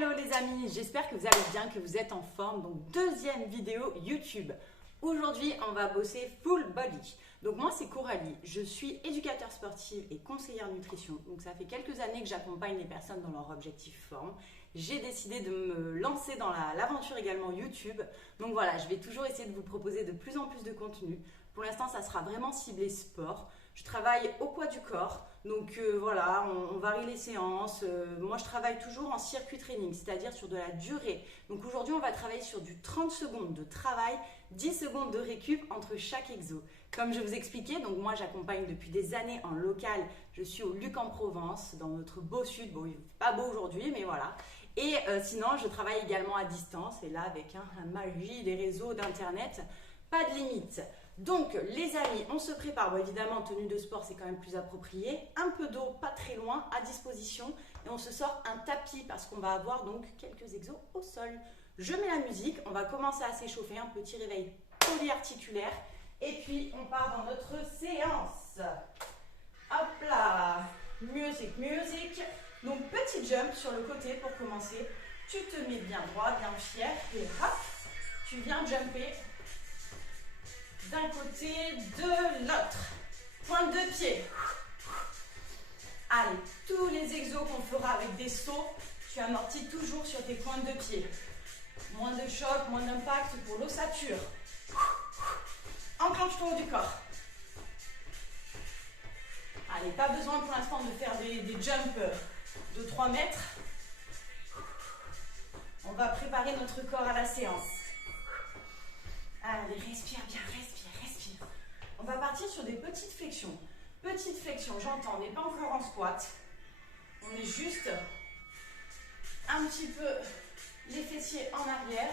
Hello les amis, j'espère que vous allez bien, que vous êtes en forme. Donc deuxième vidéo YouTube. Aujourd'hui on va bosser full body. Donc moi c'est Coralie, je suis éducateur sportive et conseillère nutrition. Donc ça fait quelques années que j'accompagne les personnes dans leur objectif forme. J'ai décidé de me lancer dans l'aventure également YouTube. Donc voilà, je vais toujours essayer de vous proposer de plus en plus de contenu. Pour l'instant ça sera vraiment ciblé sport. Je travaille au poids du corps, donc voilà, on varie les séances. Moi, je travaille toujours en circuit training, c'est-à-dire sur de la durée. Donc aujourd'hui, on va travailler sur du 30 secondes de travail, 10 secondes de récup entre chaque exo. Comme je vous expliquais, donc moi, j'accompagne depuis des années en local. Je suis au Luc en Provence, dans notre beau sud. Bon, il n'est pas beau aujourd'hui, mais voilà. Et sinon, je travaille également à distance, et là, avec la magie des réseaux d'Internet, pas de limite. Donc les amis, on se prépare. Bon, évidemment, tenue de sport, c'est quand même plus approprié. Un peu d'eau, pas très loin, à disposition. Et on se sort un tapis parce qu'on va avoir donc quelques exos au sol. Je mets la musique, on va commencer à s'échauffer, un petit réveil polyarticulaire. Et puis, on part dans notre séance. Hop là, musique, musique. Donc, petit jump sur le côté pour commencer. Tu te mets bien droit, bien fier. Et hop, tu viens jumper d'un côté, de l'autre. Pointe de pied. Allez, tous les exos qu'on fera avec des sauts, tu amortis toujours sur tes pointes de pied. Moins de choc, moins d'impact pour l'ossature. Enclenche ton haut du corps. Allez, pas besoin pour l'instant de faire des jumps de 3 mètres. On va préparer notre corps à la séance. Allez, respire bien, respire, respire. On va partir sur des petites flexions. Petites flexions, j'entends, on n'est pas encore en squat. On est juste un petit peu les fessiers en arrière.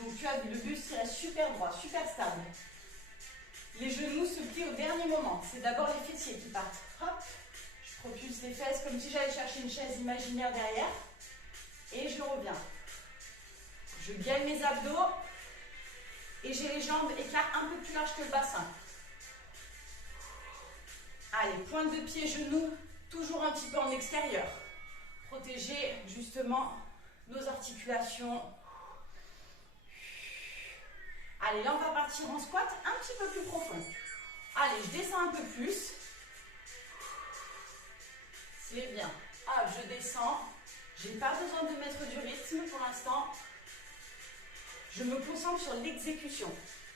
Donc tu as vu, le buste il reste super droit, super stable. Les genoux se plient au dernier moment. C'est d'abord les fessiers qui partent. Hop, je propulse les fesses comme si j'allais chercher une chaise imaginaire derrière. Et je reviens. Je gaine mes abdos. Et j'ai les jambes écart un peu plus larges que le bassin. Allez, pointe de pied, genoux, toujours un petit peu en extérieur. Protéger justement nos articulations. Allez, là on va partir en squat un petit peu plus profond. Allez, je descends un peu plus. C'est bien. Hop, je descends. J'ai pas besoin de mettre du rythme pour l'instant. Je me concentre sur l'exécution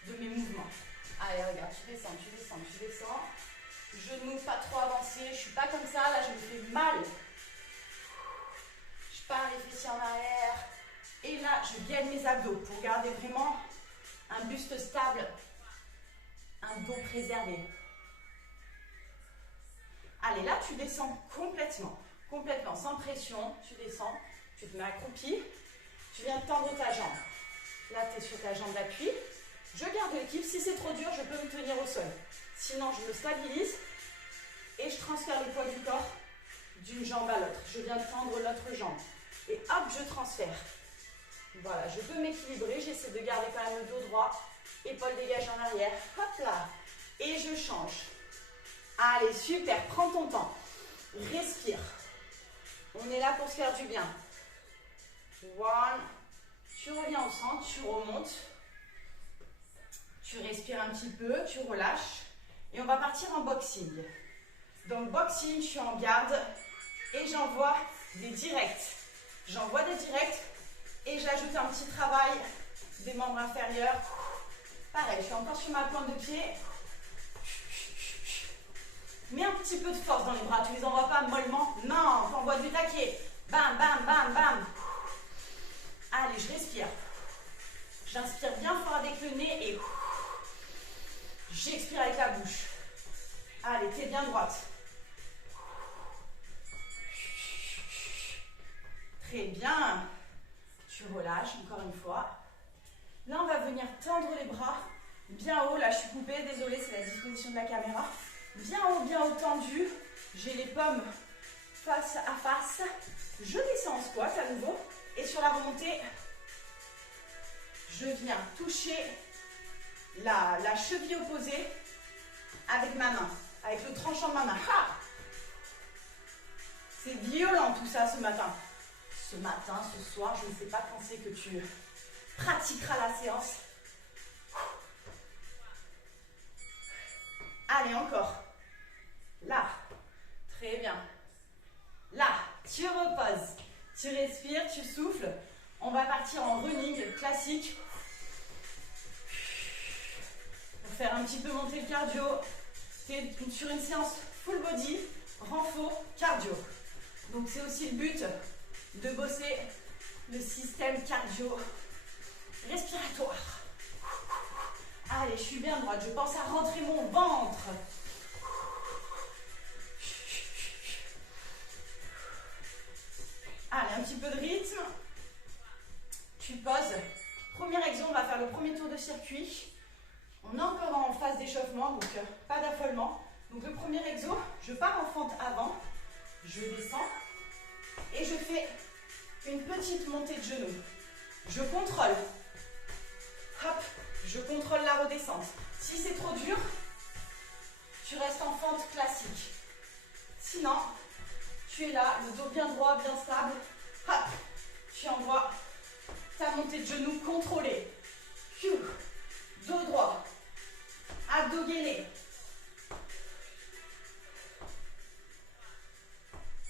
de mes mouvements. Allez, regarde, tu descends, tu descends, tu descends. Genoux pas trop avancés, je ne suis pas comme ça, là je me fais mal. Je pars les fessiers en arrière. Et là, je gagne mes abdos pour garder vraiment un buste stable, un dos préservé. Allez, là tu descends complètement, complètement, sans pression. Tu descends, tu te mets accroupi, tu viens tendre ta jambe. Là, tu es sur ta jambe d'appui. Je garde l'équipe. Si c'est trop dur, je peux me tenir au sol. Sinon, je me stabilise et je transfère le poids du corps d'une jambe à l'autre. Je viens tendre l'autre jambe. Et hop, je transfère. Voilà, je peux m'équilibrer. J'essaie de garder quand même le dos droit. Épaules dégagées en arrière. Hop là. Et je change. Allez, super. Prends ton temps. Respire. On est là pour se faire du bien. One. Tu reviens au centre, tu remontes, tu respires un petit peu, tu relâches et on va partir en boxing. Donc boxing, je suis en garde et j'envoie des directs. J'envoie des directs et j'ajoute un petit travail des membres inférieurs. Pareil, je suis encore sur ma pointe de pied. Mets un petit peu de force dans les bras, tu ne les envoies pas mollement. Non, tu envoies du taquet. Bam, bam, bam, bam. Allez, je respire. J'inspire bien fort avec le nez et j'expire avec la bouche. Allez, t'es bien droite. Très bien. Tu relâches encore une fois. Là, on va venir tendre les bras bien haut. Là, je suis coupée. Désolée, c'est la disposition de la caméra. Bien haut tendu. J'ai les pommes face à face. Je descends en squat à nouveau. Et sur la remontée, je viens toucher la cheville opposée avec ma main, avec le tranchant de ma main. C'est violent tout ça ce matin. ce matin, ce soir, je ne sais pas quand c'est que tu pratiqueras la séance. Allez, encore. Là. Très bien. Là, tu reposes. Tu respires, tu souffles. On va partir en running classique. Pour faire un petit peu monter le cardio. C'est sur une séance full body, renfort, cardio. Donc c'est aussi le but de bosser le système cardio respiratoire. Allez, je suis bien droite. Je pense à rentrer mon ventre. Allez, un petit peu de rythme. Tu poses. Premier exo, on va faire le premier tour de circuit. On est encore en phase d'échauffement, donc pas d'affolement. Donc le premier exo, je pars en fente avant. Je descends. Et je fais une petite montée de genoux. Je contrôle. Hop, je contrôle la redescente. Si c'est trop dur, tu restes en fente classique. Sinon, tu es là, le dos bien droit, bien stable. Hop, tu envoies ta montée de genoux contrôlée. Dos droit, abdos gainés.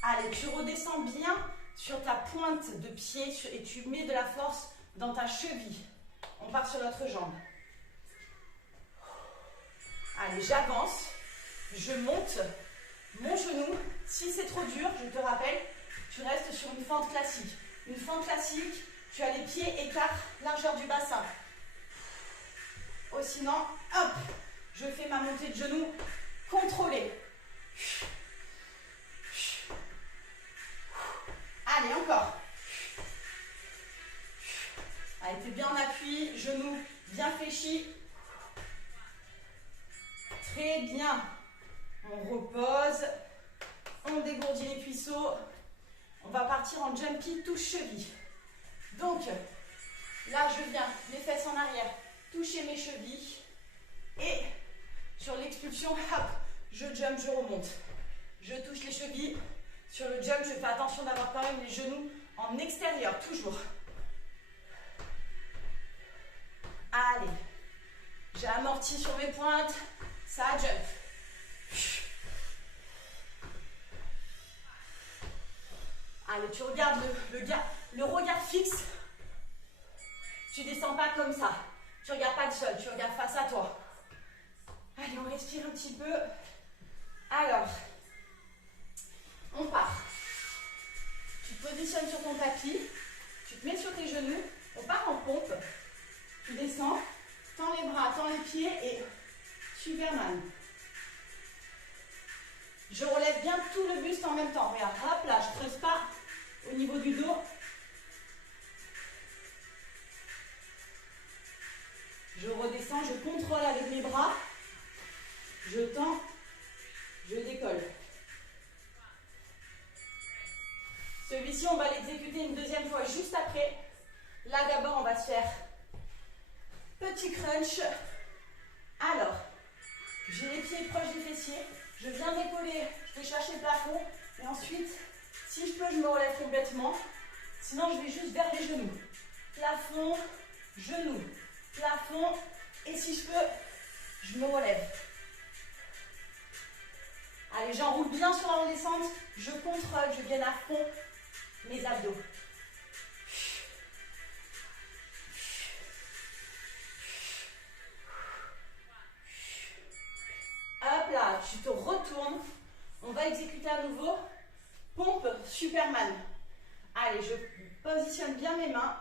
Allez, tu redescends bien sur ta pointe de pied et tu mets de la force dans ta cheville. On part sur l'autre jambe. Allez, j'avance. Je monte mon genou. Si c'est trop dur, je te rappelle, tu restes sur une fente classique. Une fente classique, tu as les pieds écarts, largeur du bassin. Ou sinon, hop, je fais ma montée de genou contrôlée. Allez, encore. Allez, t'es bien en appui, genoux bien fléchis. Très bien. On repose. On dégourdit les cuisseaux. On va partir en jumpy touche cheville. Donc, là, je viens les fesses en arrière, toucher mes chevilles. Et sur l'expulsion, hop, je jump, je remonte. Je touche les chevilles. Sur le jump, je fais attention d'avoir quand même les genoux en extérieur, toujours. Allez, j'ai amorti sur mes pointes, ça jump. Allez, tu regardes le regard fixe. Tu descends pas comme ça. Tu regardes pas le sol, tu regardes face à toi. Allez, on respire un petit peu. Alors, on part. Tu te positionnes sur ton tapis. Tu te mets sur tes genoux. On part en pompe. Tu descends. Tends les bras, tends les pieds et Superman. Je relève bien tout le buste en même temps. Regarde, hop là, je ne creuse pas au niveau du dos. Je redescends, je contrôle avec mes bras. Je tends, je décolle. Celui-ci, on va l'exécuter une deuxième fois juste après. Là, d'abord, on va se faire petit crunch. Alors, j'ai les pieds proches des fessiers. Je viens d'écoller, je vais chercher le plafond. Et ensuite, si je peux, je me relève complètement. Sinon, je vais juste vers les genoux. Plafond, genoux, plafond. Et si je peux, je me relève. Allez, j'enroule bien sur la redescente. Je contrôle, je gaine à fond mes abdos. Hop là, tu te retournes. On va exécuter à nouveau. Pompe Superman. Allez, je positionne bien mes mains.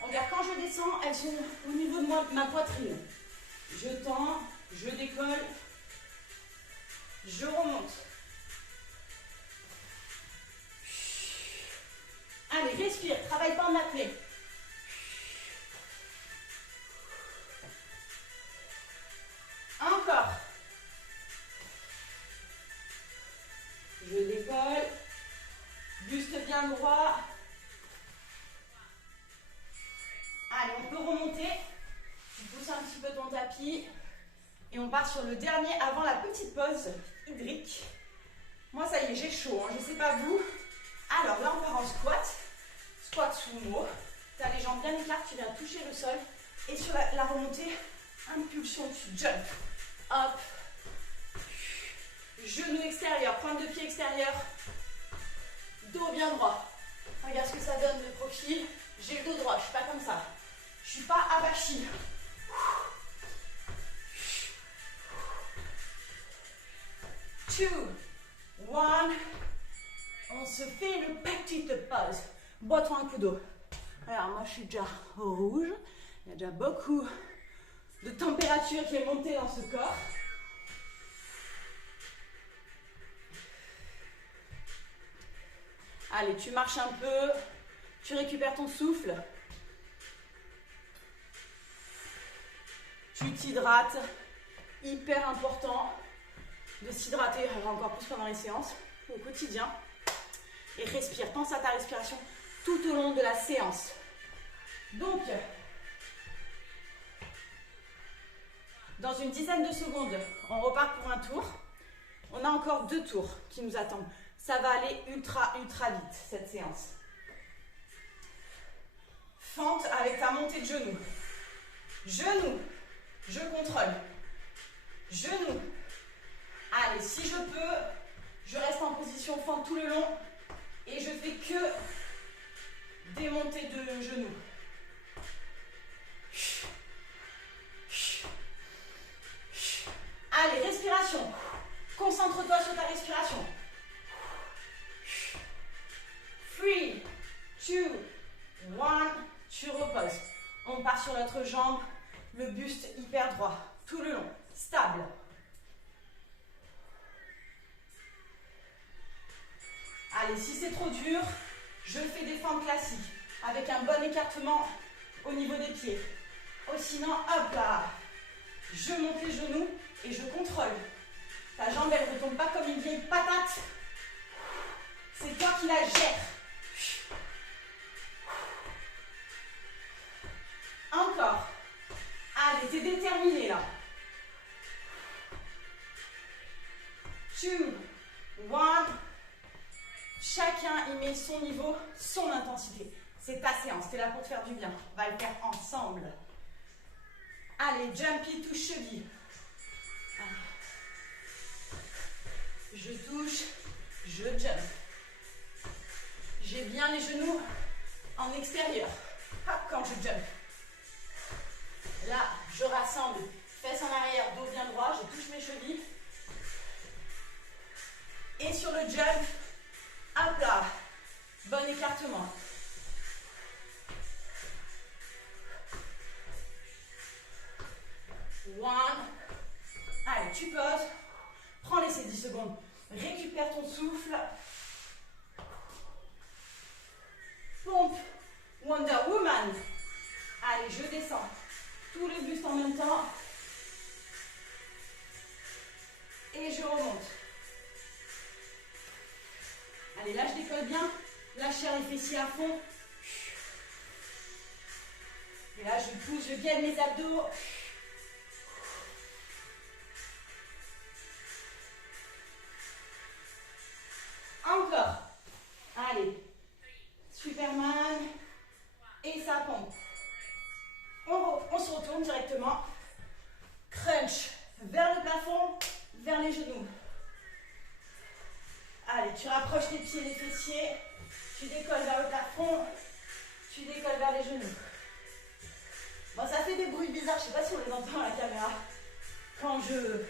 Regarde, quand je descends, elles sont au niveau de ma poitrine. Je tends, je décolle, je remonte. Allez, respire, travaille pas en apnée. Encore. Je décolle. Buste bien droit. Allez, on peut remonter. Tu pousses un petit peu ton tapis. Et on part sur le dernier avant la petite pause hydrique. Moi, ça y est, j'ai chaud. Hein. Je ne sais pas vous. Alors là, on part en squat. Squat sumo. Tu as les jambes bien écartées, tu viens toucher le sol. Et sur la remontée, impulsion, tu jump. Hop. Genou extérieur, pointe de pied extérieur. Dos bien droit. Regarde ce que ça donne de profil. J'ai le dos droit, je ne suis pas comme ça. Je ne suis pas abachi. 2, 1. On se fait une petite pause. Bois-toi un coup d'eau. Alors moi je suis déjà au rouge. Il y a déjà beaucoup de température qui est montée dans ce corps. Allez, tu marches un peu. Tu récupères ton souffle. Tu t'hydrates. Hyper important de s'hydrater, encore plus pendant les séances, au quotidien. Et respire. Pense à ta respiration tout au long de la séance. Donc, dans une dizaine de secondes, on repart pour un tour. On a encore 2 tours qui nous attendent. Ça va aller ultra vite, cette séance. Fente avec ta montée de genoux. Genou, je contrôle. Genou. Allez, si je peux, je reste en position fente tout le long et je fais que des montées de genoux. Allez, respiration. Concentre-toi sur ta respiration. 3, 2, 1. Tu reposes. On part sur notre jambe, le buste hyper droit, tout le long, stable. Allez, si c'est trop dur, je fais des fentes classiques avec un bon écartement au niveau des pieds. Ou sinon, hop là, je monte les genoux et je contrôle. Ta jambe, elle ne retombe pas comme une vieille patate. C'est toi qui la gères. Encore. Allez, t'es déterminé là. 2, 1. Chacun y met son niveau, son intensité. C'est ta séance, t'es là pour te faire du bien. On va le faire ensemble. Allez, jumpy touche cheville. Je touche, je jump. J'ai bien les genoux en extérieur. Hop, quand je jump. Là, je rassemble, fesses en arrière, dos bien droit, je touche mes chevilles. Et sur le jump, hop là, bon écartement. One. Allez, tu poses. Prends-les ces 10 secondes. Récupère ton souffle. Pompe. Wonder Woman. Allez, je descends. Tout le buste en même temps. Et je remonte. Allez, là, je décolle bien. Lâchez les fessiers à fond. Et là, je pousse, je gaine mes abdos. Encore. Allez. Superman. Et ça pompe. On se retourne directement. Crunch. Vers le plafond, vers les genoux. Allez, tu rapproches tes pieds des fessiers. Tu décolles vers le plafond. Tu décolles vers les genoux. Bon, ça fait des bruits bizarres. Je ne sais pas si on les entend à la caméra. Quand je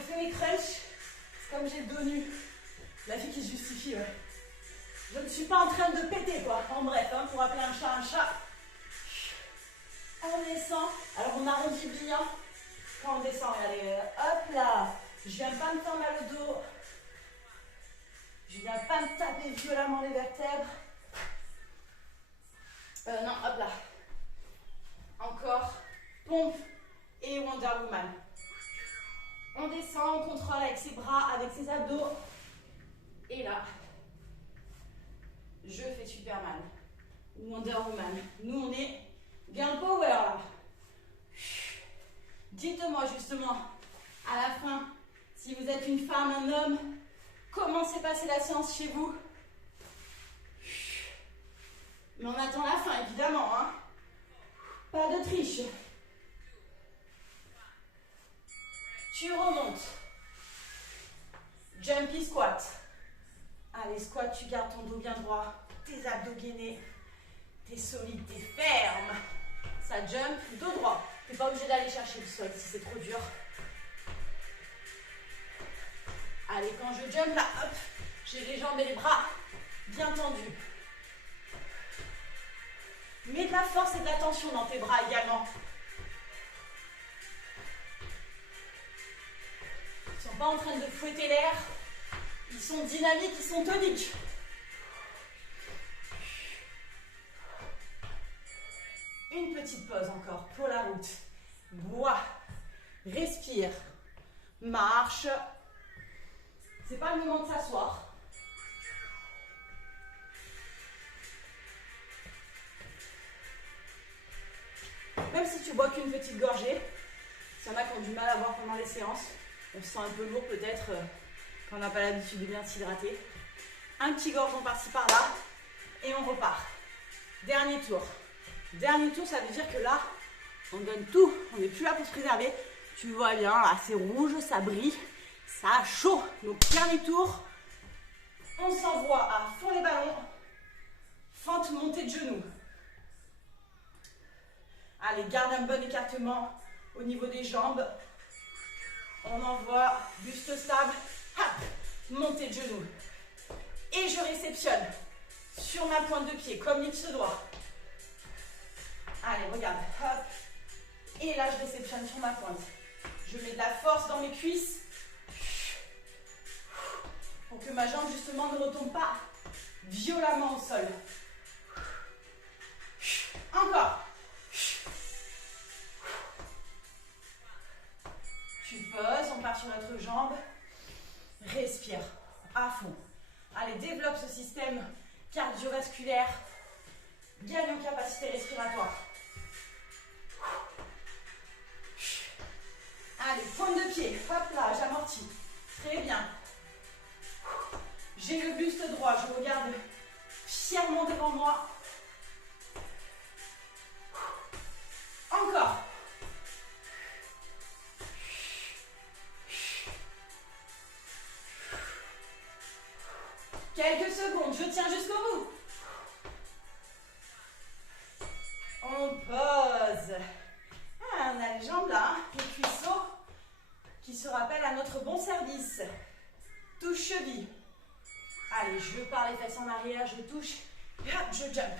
fais les crunchs, c'est comme j'ai le dos nu. La fille qui se justifie, ouais. Je ne suis pas en train de péter, quoi. En bref, hein, pour appeler un chat. On descend. Alors, on arrondit bien. Quand on descend, regardez. Hop là. Je viens pas me faire mal au dos. Je viens pas me taper violemment les vertèbres. Non, hop là. Encore. Pompe et Wonder Woman. On descend, on contrôle avec ses bras, avec ses abdos. Et là, je fais Superman. Wonder Woman. Nous, on est girl power là. Dites-moi justement, à la fin, si vous êtes une femme, un homme, comment s'est passée la séance chez vous? Mais on attend la fin, évidemment, hein. Pas de triche. Tu remontes. Jumpy squat. Allez, squat, tu gardes ton dos bien droit. Tes abdos gainés. T'es solide, t'es ferme. Ça jump, dos droit. T'es pas obligé d'aller chercher le sol si c'est trop dur. Allez, quand je jump là, hop, j'ai les jambes et les bras bien tendus. Mets de la force et de la tension dans tes bras également. Ils ne sont pas en train de fouetter l'air. Ils sont dynamiques, ils sont toniques. Une petite pause encore pour la route. Bois. Respire. Marche. C'est pas le moment de s'asseoir. Même si tu bois qu'une petite gorgée, s'il y en a qui ont du mal à boire pendant les séances, on se sent un peu lourd peut-être quand on n'a pas l'habitude de bien s'hydrater. Un petit gorgeon par-ci par-là et on repart. Dernier tour. Dernier tour, ça veut dire que là, on donne tout. On n'est plus là pour se préserver. Tu vois bien, là, c'est rouge, ça brille, ça a chaud. Donc, dernier tour, on s'envoie à fond les ballons. Fente montée de genoux. Allez, garde un bon écartement au niveau des jambes. On envoie, buste stable, hop, montée de genoux. Et je réceptionne sur ma pointe de pied, comme il se doit. Allez, regarde, hop. Et là, je réceptionne sur ma pointe. Je mets de la force dans mes cuisses pour que ma jambe, justement, ne retombe pas violemment au sol. Encore. Tu poses, on part sur notre jambe. Respire à fond. Allez, développe ce système cardiovasculaire. Gagne en capacité respiratoire. Allez, pointe de pied. Hop là, j'amortis. Très bien. J'ai le buste droit. Je regarde fièrement devant moi. Encore. Quelques secondes, je tiens jusqu'au bout. On pose. Ah, on a les jambes là, les cuisseaux qui se rappellent à notre bon service. Touche cheville. Allez, je pars les fesses en arrière, je touche, et hop, je jump.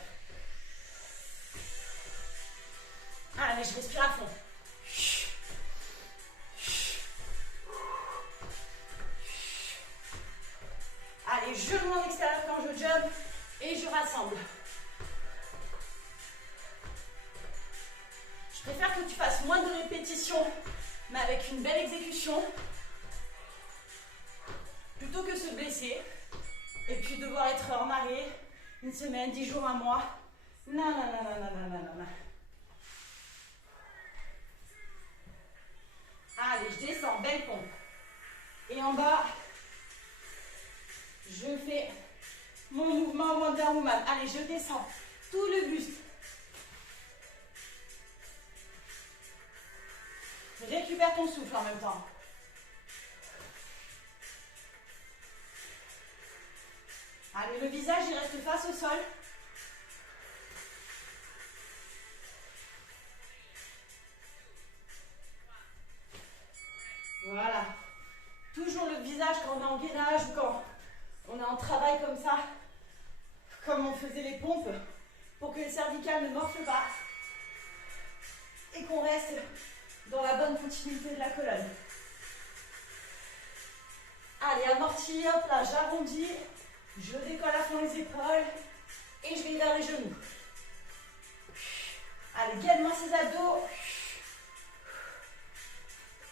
Allez, je respire à fond. Allez, genou en extérieur quand je jump et je rassemble. Je préfère que tu fasses moins de répétitions, mais avec une belle exécution, plutôt que se blesser et puis devoir être hors marée, une semaine, 10 jours, un mois. Non, non, non, non, non, non, non, non. Allez, je descends, belle pompe. Et en bas, je fais mon mouvement Wonder Woman. Allez, je descends tout le buste. Récupère ton souffle en même temps. Allez, le visage, il reste face au sol. Voilà. Toujours le visage quand on est en gainage ou quand on est en travail comme ça, comme on faisait les pompes, pour que le cervical ne morfle pas et qu'on reste dans la bonne continuité de la colonne. Allez, amorti, hop là, j'arrondis, je décolle à fond les épaules et je vais vers les genoux. Allez, gaine-moi ces abdos.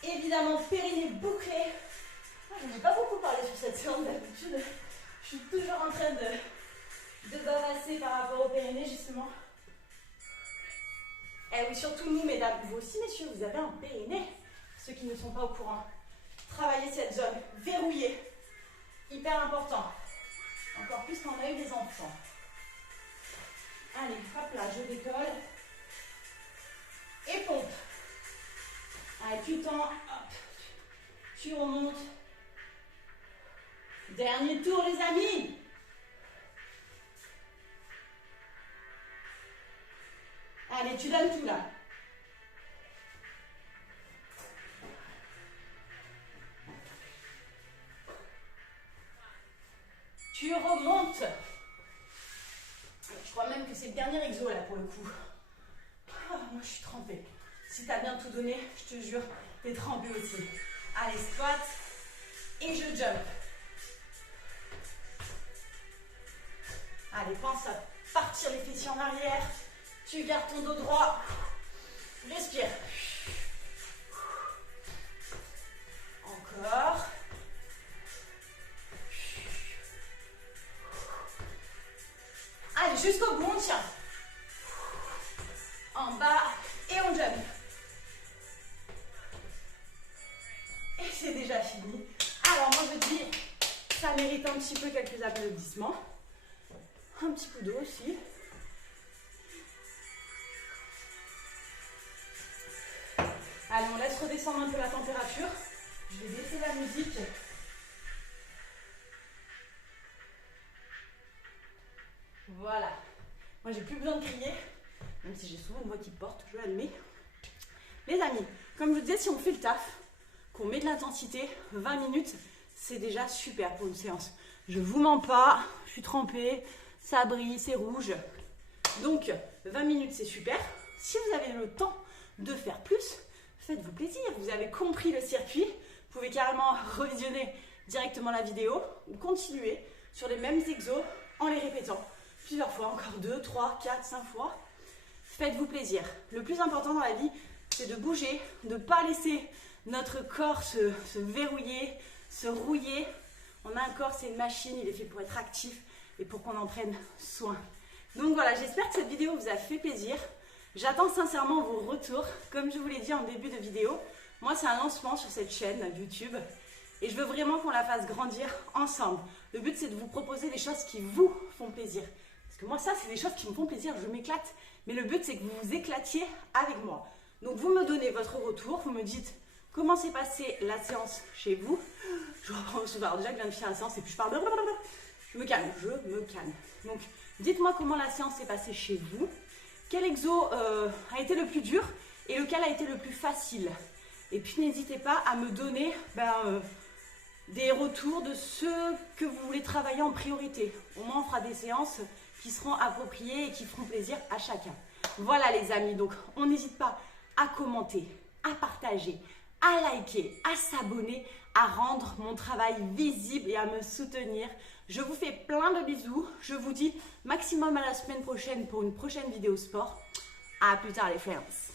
Évidemment, périnée bouclé. Je n'ai pas beaucoup parlé sur cette séance d'habitude. Je suis toujours en train de bavasser par rapport au périnée, justement. Eh oui, surtout nous, mesdames, vous aussi, messieurs, vous avez un périnée. Ceux qui ne sont pas au courant. Travaillez cette zone, verrouillée. Hyper important. Encore plus quand on a eu des enfants. Allez, hop là, je décolle. Et pompe. Allez, tu tends, hop. Tu remontes. Dernier tour, les amis. Allez, tu donnes tout là. Tu remontes. Je crois même que c'est le dernier exo là pour le coup. Ah, moi je suis trempée. Si t'as bien tout donné, je te jure, t'es trempée aussi. Allez, squat. Et je jump. Allez, pense à partir les fessiers en arrière. Tu gardes ton dos droit. Respire. Encore. Allez, jusqu'au bout, on tient. En bas et on jump. Et c'est déjà fini. Alors moi je dis, ça mérite un petit peu quelques applaudissements. Un petit coup d'eau aussi. Allez, on laisse redescendre un peu la température. Je vais baisser la musique. Voilà. Moi, j'ai plus besoin de crier, même si j'ai souvent une voix qui porte, je l'admets. Les amis, comme je vous disais, si on fait le taf, qu'on met de l'intensité, 20 minutes, c'est déjà super pour une séance. Je vous mens pas, je suis trempée, ça brille, c'est rouge. Donc, 20 minutes, c'est super. Si vous avez le temps de faire plus, faites-vous plaisir. Vous avez compris le circuit. Vous pouvez carrément revisionner directement la vidéo ou continuer sur les mêmes exos en les répétant plusieurs fois, encore 2, 3, 4, 5 fois. Faites-vous plaisir. Le plus important dans la vie, c'est de bouger, de ne pas laisser notre corps se verrouiller, se rouiller. On a un corps, c'est une machine, il est fait pour être actif et pour qu'on en prenne soin. Donc voilà, j'espère que cette vidéo vous a fait plaisir. J'attends sincèrement vos retours. Comme je vous l'ai dit en début de vidéo, moi c'est un lancement sur cette chaîne YouTube et je veux vraiment qu'on la fasse grandir ensemble. Le but c'est de vous proposer des choses qui vous font plaisir. Parce que moi ça c'est des choses qui me font plaisir, je m'éclate. Mais le but c'est que vous vous éclatiez avec moi. Donc vous me donnez votre retour, vous me dites comment s'est passée la séance chez vous. Je reprends le souffle. Alors déjà que je viens de finir la séance et puis je parle. Je me calme. Donc dites-moi comment la séance s'est passée chez vous. Quel exo a été le plus dur et lequel a été le plus facile. Et puis n'hésitez pas à me donner des retours de ceux que vous voulez travailler en priorité. Au moins on fera des séances qui seront appropriées et qui feront plaisir à chacun. Voilà les amis, donc on n'hésite pas à commenter, à partager, à liker, à s'abonner, à rendre mon travail visible et à me soutenir. Je vous fais plein de bisous. Je vous dis maximum à la semaine prochaine pour une prochaine vidéo sport. À plus tard les friends.